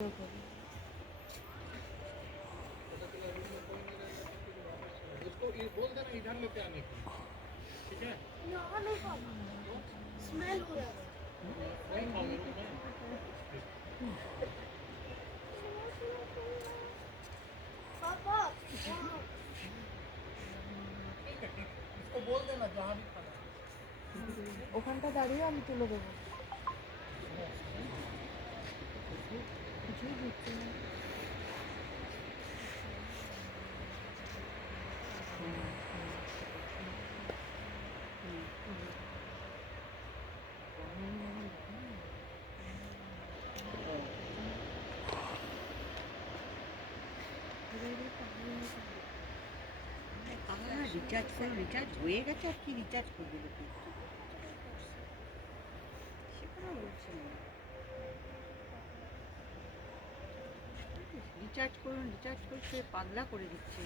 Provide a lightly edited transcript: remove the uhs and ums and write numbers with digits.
उसको ये बोल देना इधर लेके आने की, ठीक है? यहाँ नहीं खाना, स्मेल हो रहा है। नहीं खाओगे रूम में? पापा ठीक है, इसको बोल देना जहाँ भी खाना है। ওখানটা দাঁড়িয়ে আমি তুলে দেবো। কিছুই দিচ্ছে না। রিচার্জ হয়ে গেছে আর কি রিচার্জ করবে লোকে সেটা বলছে না রিচার্জ করুন রিচার্জ করছে পাগলা করে দিচ্ছে